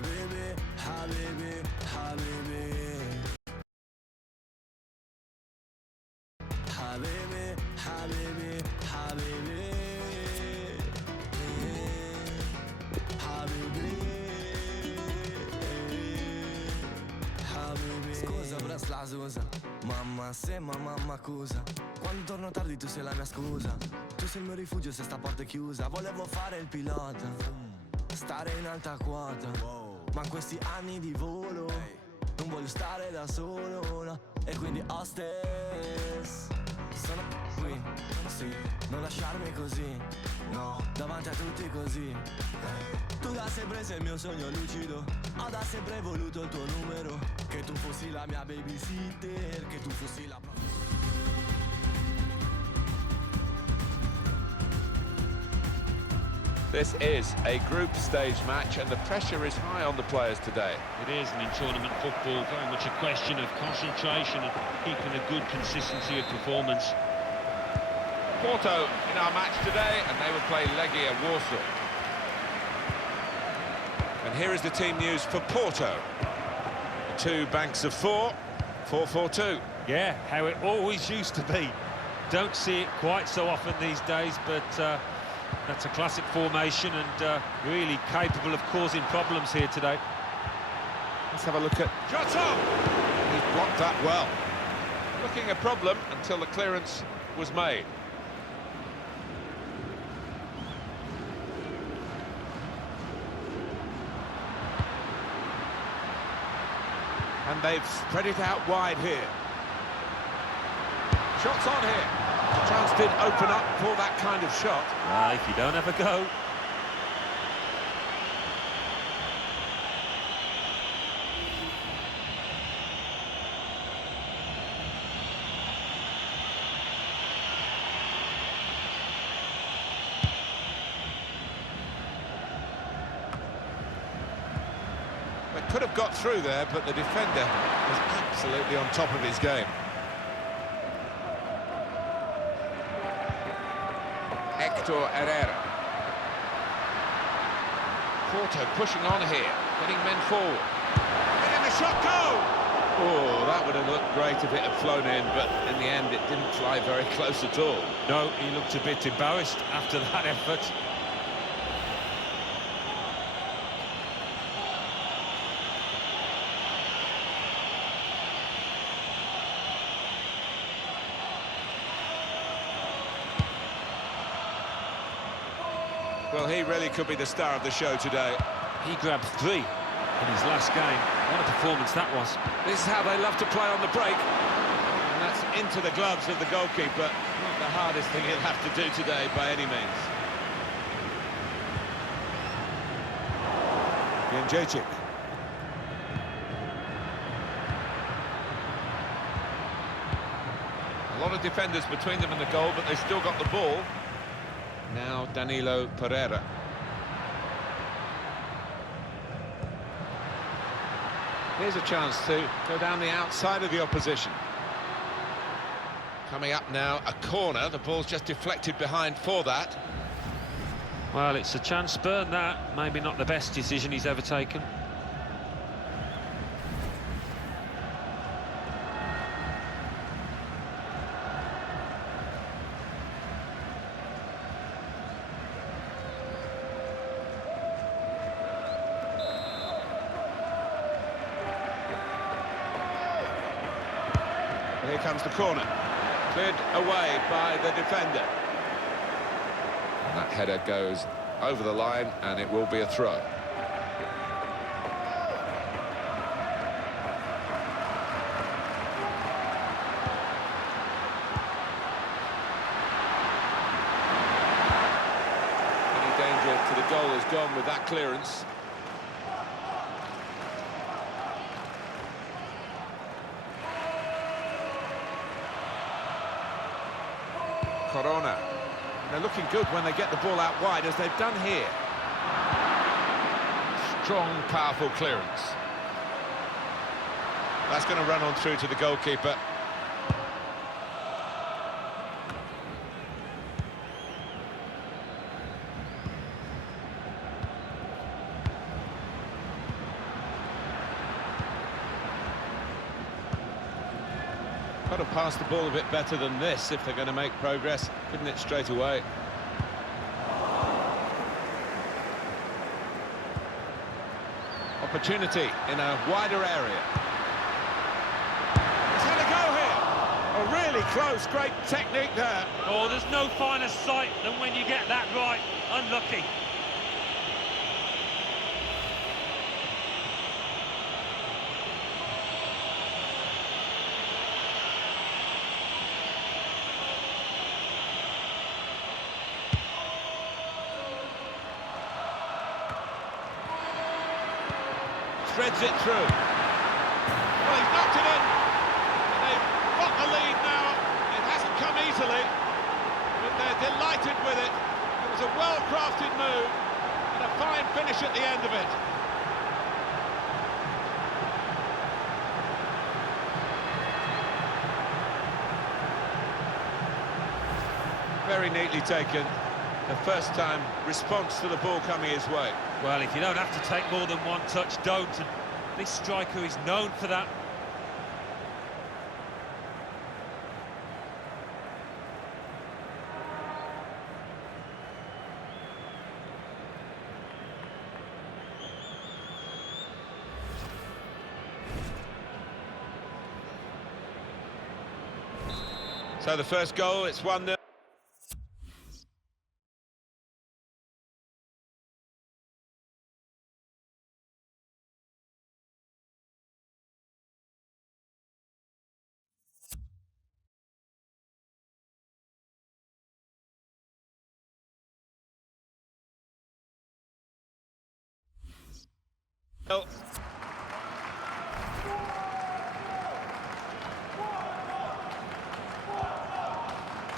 Habibi, Habibi, Habibi, Habibi, Habibi, Habibi, Habibi. Scusa, brас la Susa. Mamma se mamma m'accusa. Quando torno tardi tu sei la mia scusa. Tu sei il mio rifugio se sta porta è chiusa. Volevo fare il pilota, stare in alta quota, ma questi anni di volo non voglio stare da solo, no. E quindi hostess, sono qui, sì, non lasciarmi così, no, davanti a tutti così. Tu da sempre sei il mio sogno lucido, ho da sempre voluto il tuo numero, che tu fossi la mia babysitter, che tu fossi la This is a group stage match and the pressure is high on the players today. It is, and in tournament football, very much a question of concentration and keeping a good consistency of performance. Porto in our match today, and they will play Legia Warsaw. And here is the team news for Porto. The two banks of four, 4-4-2. Yeah, how it always used to be. Don't see it quite so often these days, but that's a classic formation and really capable of causing problems here today. Let's have a look at Jota. He's blocked that well. Looking a problem until the clearance was made. And they've spread it out wide here. Shots on here. The chance did open up for that kind of shot. If you don't have a go. They could have got through there, but the defender was absolutely on top of his game. Hector Herrera. Porto pushing on here, getting men forward. Getting the shot, go! Oh, that would have looked great if it had flown in, but in the end it didn't fly very close at all. No, he looked a bit embarrassed after that effort. Well, he really could be the star of the show today. He grabbed 3 in his last game. What a performance that was. This is how they love to play on the break. And that's into the gloves of the goalkeeper. Not the hardest thing he'll have to do today by any means. Jędrzejczyk. A lot of defenders between them and the goal, but they've still got the ball. Now Danilo Pereira. Here's a chance to go down the outside of the opposition. Coming up now, a corner. The ball's just deflected behind for that. Well, it's a chance spurned that. Maybe not the best decision he's ever taken. Here comes the corner, cleared away by the defender. That header goes over the line and it will be a throw. Any danger to the goal is gone with that clearance. Corona. They're looking good when they get the ball out wide, as they've done here. Strong, powerful clearance. That's going to run on through to the goalkeeper. Got to pass the ball a bit better than this if they're going to make progress, giving it straight away. Opportunity in a wider area. He's had a go here. Oh, really close, great technique there. Oh, there's no finer sight than when you get that right. Unlucky. Threads it through. Well, he's knocked it in. And they've got the lead now. It hasn't come easily, but they're delighted with it. It was a well-crafted move and a fine finish at the end of it. Very neatly taken. The first time response to the ball coming his way. Well, if you don't have to take more than one touch, don't. And this striker is known for that. So the first goal, it's 1-0.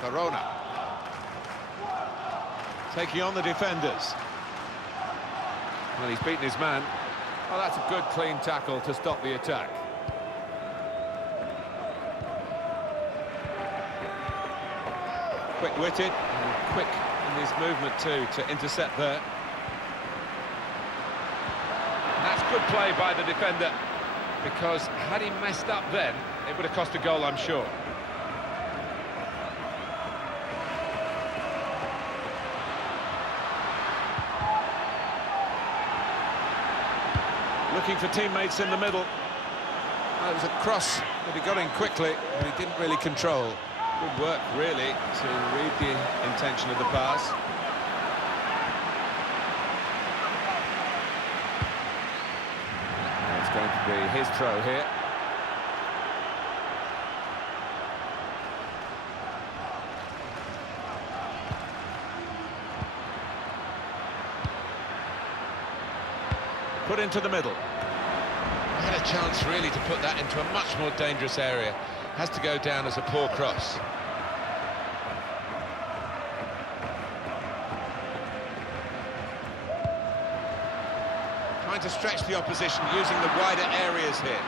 Corona taking on the defenders. Well, he's beaten his man. Well, that's a good clean tackle to stop the attack. Quick-witted and quick in his movement too to intercept there. And that's good play by the defender, because had he messed up then, it would have cost a goal, I'm sure. Looking for teammates in the middle. It was a cross that he got in quickly, but he didn't really control. Good work, really, to read the intention of the pass. It's going to be his throw here. Put into the middle. Had a chance really to put that into a much more dangerous area. Has to go down as a poor cross. Trying to stretch the opposition using the wider areas here.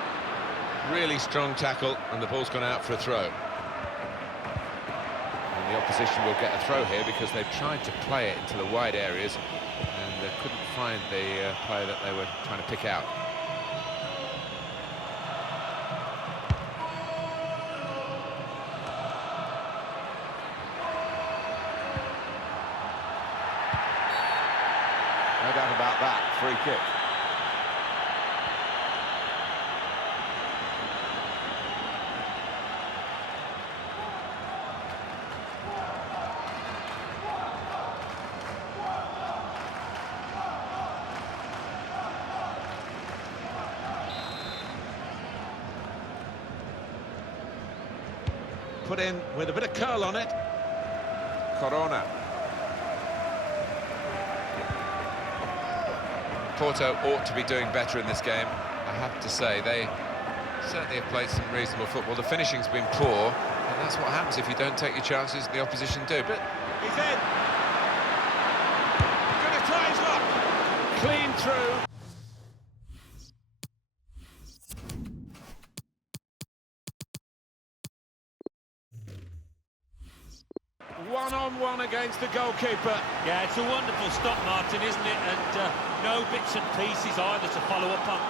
Really strong tackle, and the ball's gone out for a throw. And the opposition will get a throw here because they've tried to play it into the wide areas and they couldn't find the player that they were trying to pick out. No doubt about that, free kick. Put in with a bit of curl on it. Corona. Porto ought to be doing better in this game, I have to say. They certainly have played some reasonable football. The finishing's been poor, and that's what happens if you don't take your chances, the opposition do. But he's in. Gonna try his luck. Clean through. One-on-one against the goalkeeper. Yeah, it's a wonderful stop, Martin, isn't it? And no bits and pieces either to follow up on.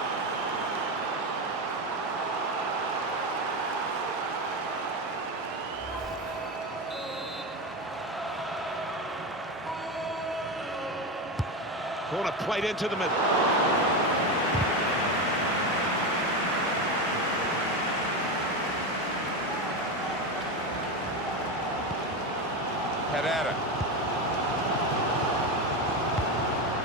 Corner played into the middle. Herrera.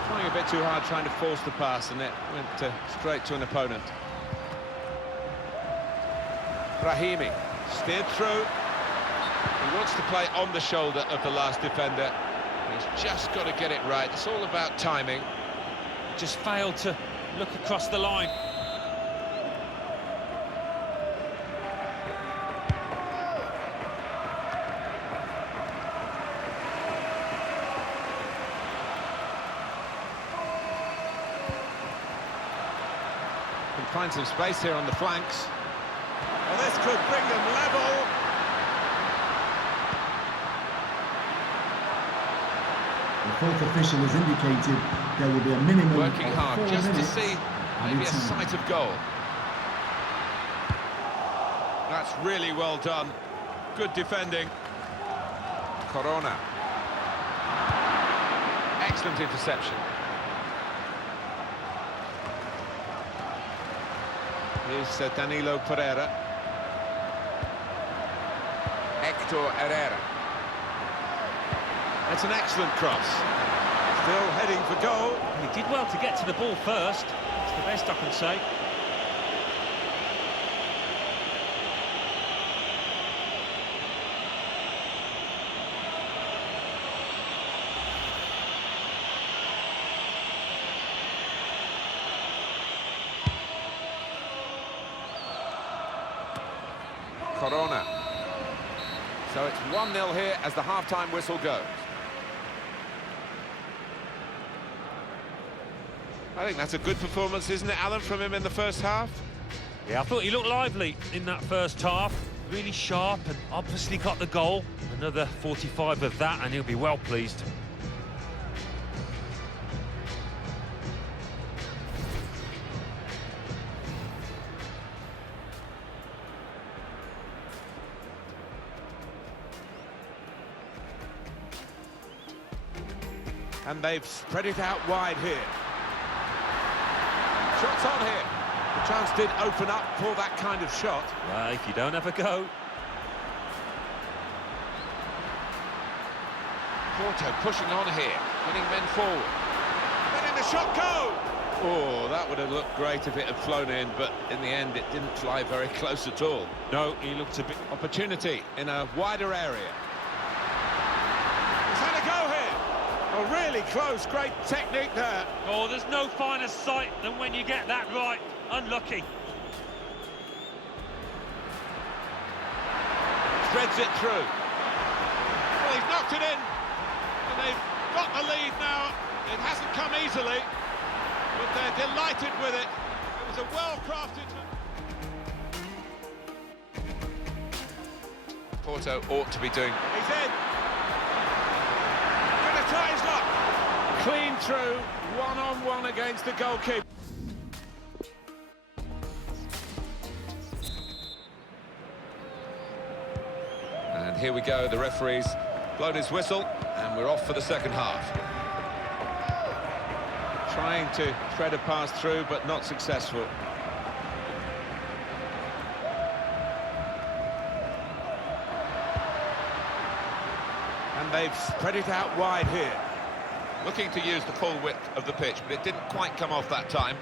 Trying a bit too hard, trying to force the pass, and it went straight to an opponent. Brahimi steered through. He wants to play on the shoulder of the last defender. He's just got to get it right. It's all about timing. Just failed to look across the line. Can find some space here on the flanks. Well, this could bring them level. The fourth official has indicated there will be a minimum Working of hard 4 just to minutes see maybe a sight of goal. That's really well done. Good defending. Corona. Excellent interception. Here's Danilo Pereira. Hector Herrera. That's an excellent cross. Still heading for goal. He did well to get to the ball first. That's the best I can say. Corona. So it's 1-0 here as the half-time whistle goes. I think that's a good performance, isn't it, Alan, from him in the first half? Yeah, I thought he looked lively in that first half. Really sharp and obviously got the goal. Another 45 of that and he'll be well pleased. And they've spread it out wide here. Shots on here. The chance did open up for that kind of shot. Well, if you don't have a go. Porto pushing on here, getting men forward. Letting the shot go! Oh, that would have looked great if it had flown in, but in the end it didn't fly very close at all. No, he looked a bit... Opportunity in a wider area. He's had a go here. Oh, really close, great technique there. Oh, there's no finer sight than when you get that right. Unlucky. Threads it through. Well, he's knocked it in. And they've got the lead now. It hasn't come easily, but they're delighted with it. It was a well-crafted... Porto ought to be doing... He's in. Gonna try his luck. Clean through, one-on-one against the goalkeeper. And here we go, the referee's blown his whistle, and we're off for the second half. Trying to thread a pass through, but not successful. And they've spread it out wide here. Looking to use the full width of the pitch, but it didn't quite come off that time.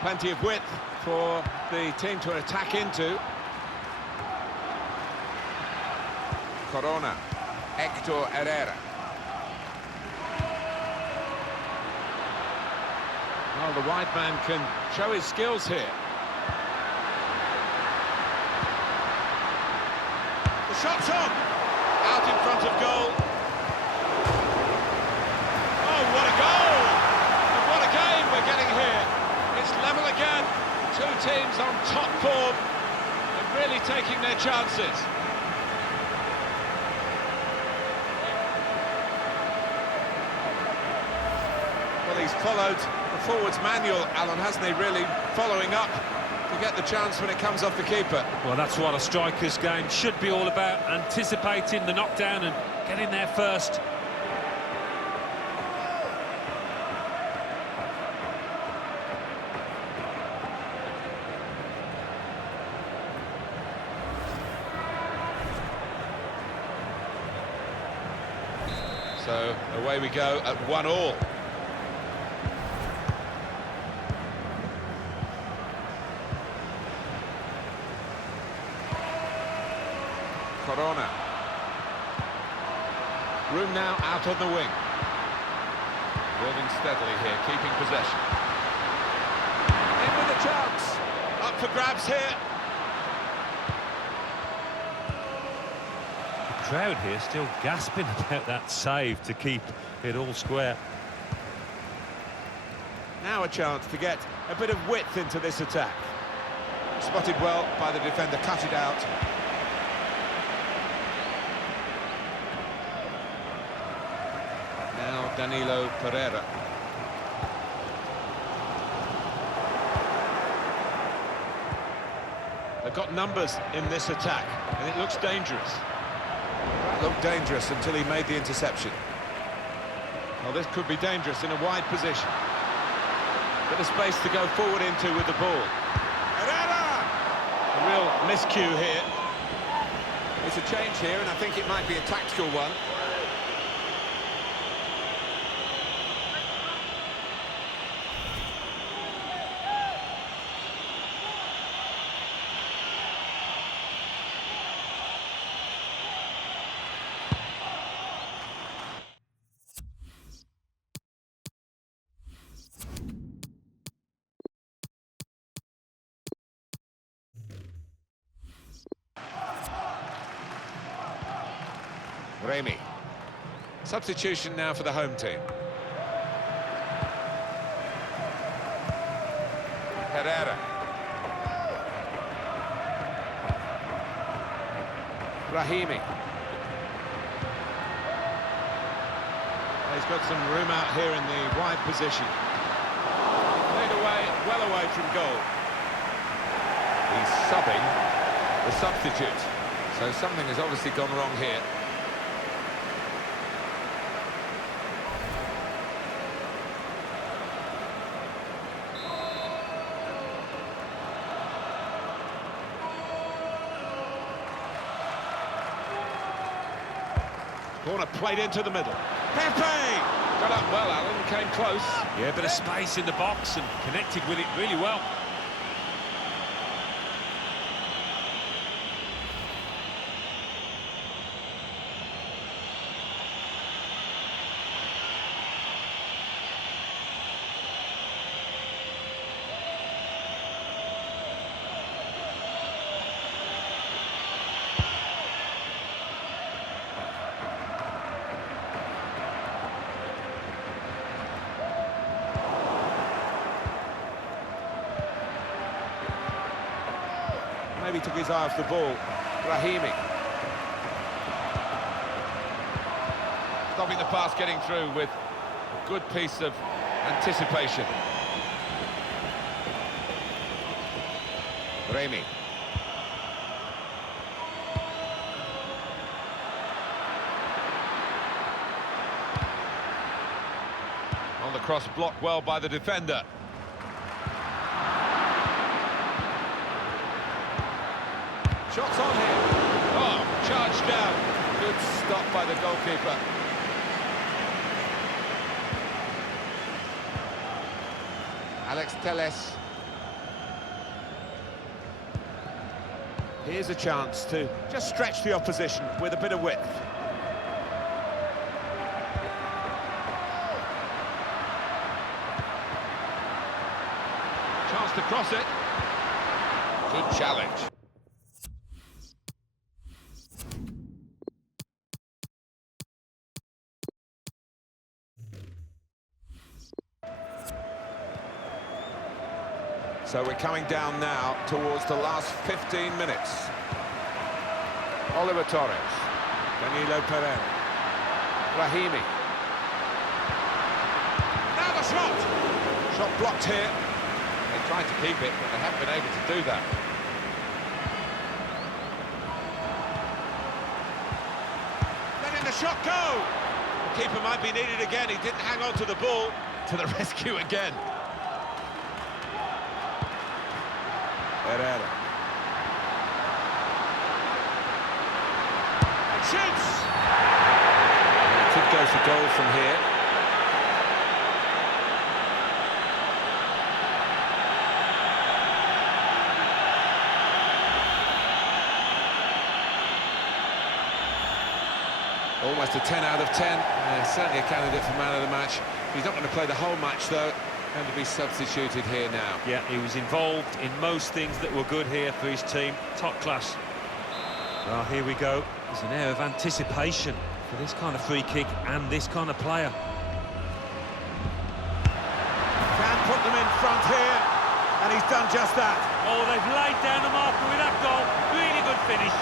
Plenty of width for the team to attack into. Corona, Hector Herrera. Well, the wide man can show his skills here. The shot's on! Out in front of goal. Oh, what a goal! And what a game we're getting here. It's level again. Two teams on top form and really taking their chances. Well, he's followed the forwards manual, Alan, hasn't he, really following up to get the chance when it comes off the keeper. Well, that's what a striker's game should be all about, anticipating the knockdown and getting there first. So away we go at 1-1. Corona. Room now out on the wing. Building steadily here, keeping possession. In with a chance. Up for grabs here. The crowd here still gasping about that save to keep it all square. Now a chance to get a bit of width into this attack. Spotted well by the defender, cut it out. Now Danilo Pereira. They've got numbers in this attack, and it looks dangerous. That looked dangerous until he made the interception. Well, this could be dangerous in a wide position. Bit of space to go forward into with the ball. Herrera! A real miscue here. It's a change here, and I think it might be a tactical one. Remy. Substitution now for the home team. Herrera. Brahimi. He's got some room out here in the wide position. Played away, well away from goal. He's subbing the substitute. So something has obviously gone wrong here. Corner played into the middle. Pepe! Got up well, Alan, came close. Yeah, a bit of space in the box and connected with it really well. Maybe took his eye off the ball. Brahimi. Stopping the pass getting through with a good piece of anticipation. Remy. On the cross, blocked well by the defender. Shots on here. Oh, charged down. Good stop by the goalkeeper. Alex Telles. Here's a chance to just stretch the opposition with a bit of width. Chance to cross it. Good challenge. So we're coming down now towards the last 15 minutes. Oliver Torres. Danilo Pereira. Brahimi. Now the shot! Shot blocked here. They tried to keep it, but they haven't been able to do that. Letting the shot go! The keeper might be needed again. He didn't hang on to the ball. To the rescue again. Herrera. And shoots! He could go for goal from here. Almost a 10 out of 10. Certainly a candidate for man of the match. He's not going to play the whole match, though. Going to be substituted here now. Yeah, he was involved in most things that were good here for his team. Top class. Well, here we go. There's an air of anticipation for this kind of free kick and this kind of player. Can put them in front here, and he's done just that. Oh, they've laid down the marker with that goal. Really good finish.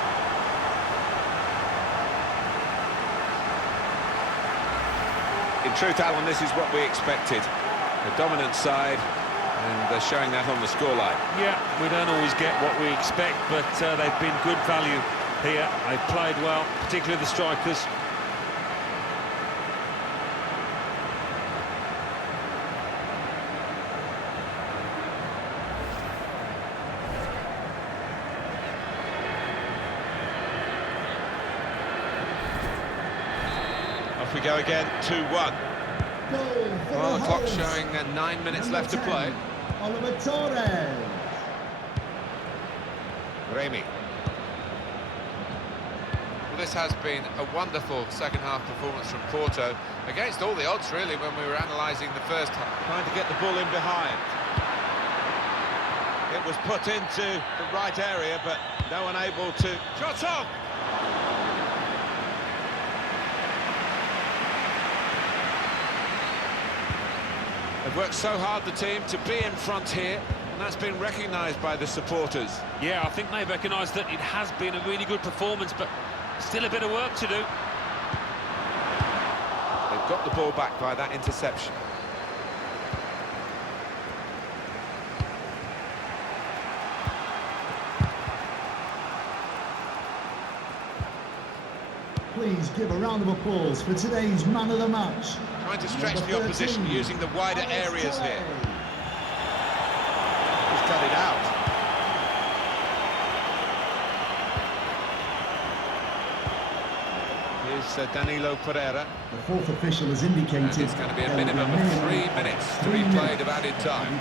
In truth, Alan, this is what we expected. The dominant side, and they're showing that on the scoreline. Yeah, we don't always get what we expect, but they've been good value here. They've played well, particularly the strikers. Off we go again, 2-1. Well, the clock's showing 9 minutes left to play. Remy. Well, this has been a wonderful second-half performance from Porto, against all the odds, really, when we were analysing the first half. Trying to get the ball in behind. It was put into the right area, but no one able to... Shots on! They've worked so hard, the team, to be in front here, and that's been recognised by the supporters. Yeah, I think they recognise that it has been a really good performance, but still a bit of work to do. They've got the ball back by that interception. Please give a round of applause for today's man of the match. Trying to stretch the opposition using the wider areas here. He's cut it out. Here's Danilo Pereira. The fourth official has indicated And it's going to be a minimum of 3 minutes to be played of added time.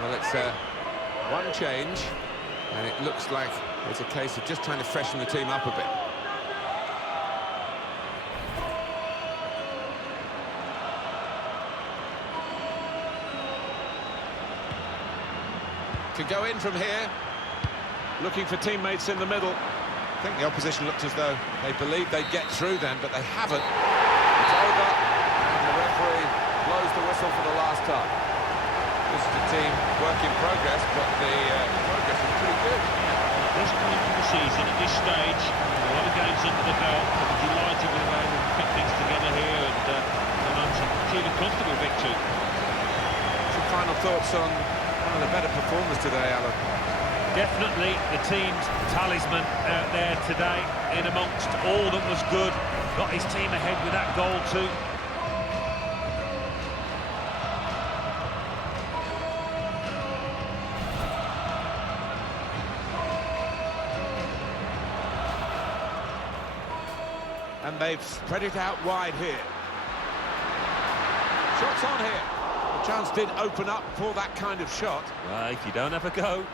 Well, it's one change, and it looks like it's a case of just trying to freshen the team up a bit. To go in from here, looking for teammates in the middle. I think the opposition looked as though they believed they'd get through then, but they haven't. It's over, and the referee blows the whistle for the last time. This is a team work in progress, but the progress is pretty good. At this point in the season, at this stage, a lot of games under the belt, but we're delighted with how we've put things together here and gone on to achieve a comfortable victory. Some final thoughts on one of the better performers today, Alan? Definitely the team's talisman out there today, in amongst all that was good. Got his team ahead with that goal too. And they've spread it out wide here. Shots on here. The chance did open up for that kind of shot. Well, if you don't have a go,